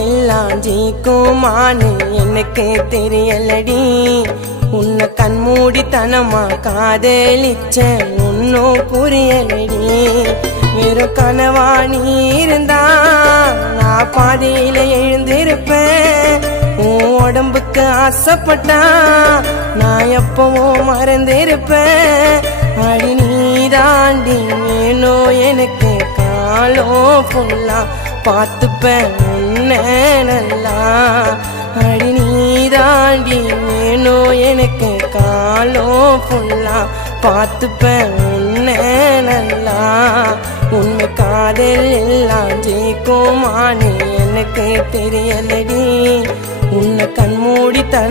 எல்லாம் ஜெயிக்குமான்னு எனக்கு தெரியலடி. உன்னை கண்மூடித்தனமா காதலிச்ச ஒன்னும் புரியலடி. வெறும் கனவா நீ இருந்தா நான் பாதையில எழுந்திருப்பேன். உன் உடம்புக்கு ஆசைப்பட்டா நான் எப்பவும் மறந்திருப்பேன். அடி நீ தாண்டி வேணும் எனக்கு காலம் ஃபுல்லா பார்த்துப்பேன் உன்னை நல்லா. அடி நீ தாண்டி வேணும் எனக்கு காலம் ஃபுல்லா பார்த்துப்பேன் உன்னை நல்லா. உண்மை காதல் எல்லாம் ஜெயிக்குமான்னு எனக்கு தெரியலடி. உன்னை கண்மூடித்தனம்